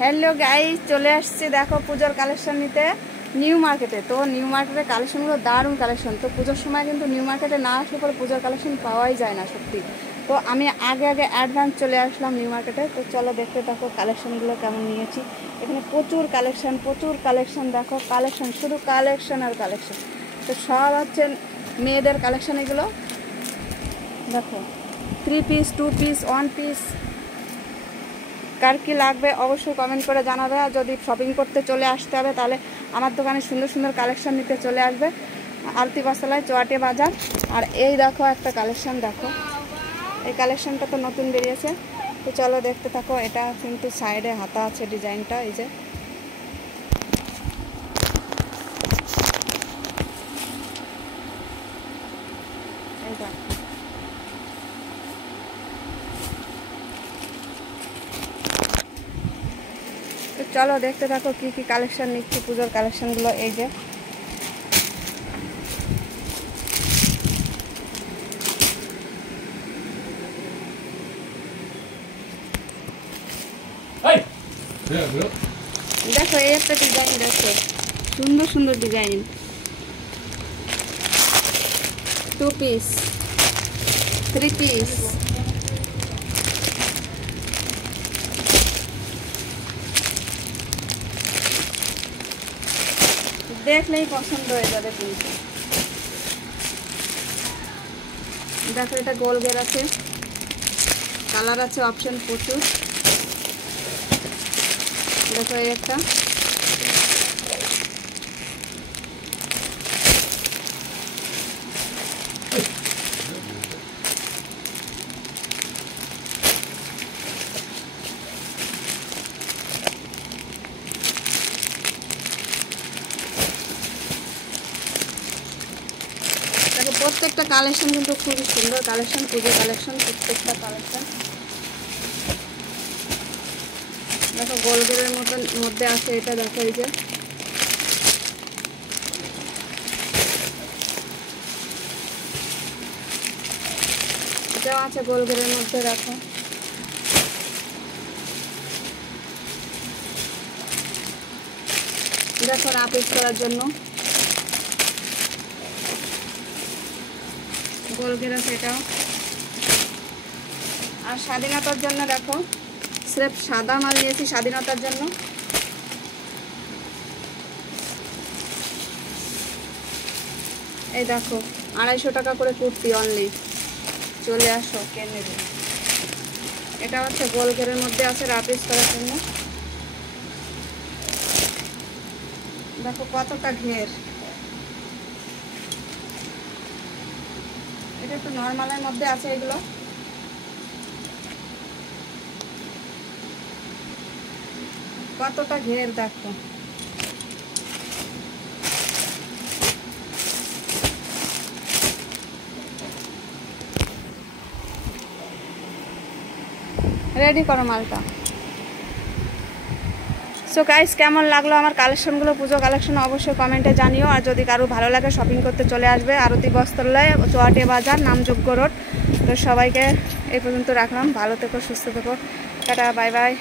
Hello guys, চলে আসছে দেখো পুজোর কালেকশন নিতে নিউ মার্কেটে। তো নিউ মার্কেটের কালেকশনগুলো দারুণ কালেকশন। তো পুজোর সময় কিন্তু নিউ মার্কেটে না আসলে পরে পুজোর কালেকশন পাওয়াই যায় না সত্যি। তো আমি আগে অ্যাডভান্স চলে আসলাম নিউ মার্কেটে। তো চলো দেখতে থাকো কালেকশনগুলো কেমন নিয়েছি। এখানে প্রচুর কালেকশন দেখো, কালেকশন শুধু কালেকশন আর কালেকশন। তো সব হচ্ছে মেয়েদের কালেকশন। এগুলো দেখো 3 পিস, 2 পিস, 1 পিস। কার কী লাগবে অবশ্যই কমেন্ট করে জানাবে। আর যদি শপিং করতে চলে আসতে হবে তাহলে আমার দোকানে সুন্দর সুন্দর কালেকশন নিতে চলে আসবে। আলতি বাসালায় চুয়াটে বাজার। আর এই দেখো একটা কালেকশন, দেখো এই কালেকশনটা তো নতুন বেরিয়েছে। তো চলো দেখতে থাকো। এটা কিন্তু সাইডে হাতা আছে ডিজাইনটা, এই যে এইটা। তো চলো দেখতে থাকো কি কি কালেকশন নিচ্ছি পুজোর কালেকশনগুলো। এই যে দেখো এই একটা ডিজাইন, দেখো সুন্দর সুন্দর ডিজাইন। 2 পিস, 3 পিস। দেখলেই পছন্দ হয়ে যাবে কিন্তু। দেখো এটা গোল ঘের আছে, কালার আছে অপশন প্রচুর। দেখো এই একটা, প্রত্যেকটা কালেকশন কিন্তু খুবই সুন্দর কালেকশন, পুজো কালেকশন প্রত্যেকটা কালেকশন। দেখো গোলগোলের মতন মধ্যে আছে এটা, দেখো এই যে এটাও আছে গোলগোলের মধ্যে। দেখো দেখো রাপ ইউজ করার জন্য গোলগের আছে এটাও। আর স্বাধীনতার জন্য দেখো স্রেফ সাদা মাল নিয়েছি স্বাধীনতার জন্য। এই দেখো 250 টাকা করে কুর্তি অনলি, চলে আসো কে নেবে। এটা হচ্ছে গোলঘেরের মধ্যে আছে রাপ ইউজ করার জন্য। দেখো কতটা ঘের। এটা একটু নর্মালের মধ্যে আছে এগুলো। কতটা ঘের দেখো। রেডি করো মালটা। সো গাইস, কেমন লাগলো আমার কালেকশনগুলো, পুজো কালেকশন অবশ্যই কমেন্টে জানিও। আর যদি কারো ভালো লাগে শপিং করতে চলে আসবে আরতি বস্ত্রালয়, চুয়াটে বাজার, নামযোগ্য রোড। তো সবাইকে এই পর্যন্ত রাখলাম। ভালো থেকো, সুস্থ থেকো, টাটা, বাই বাই।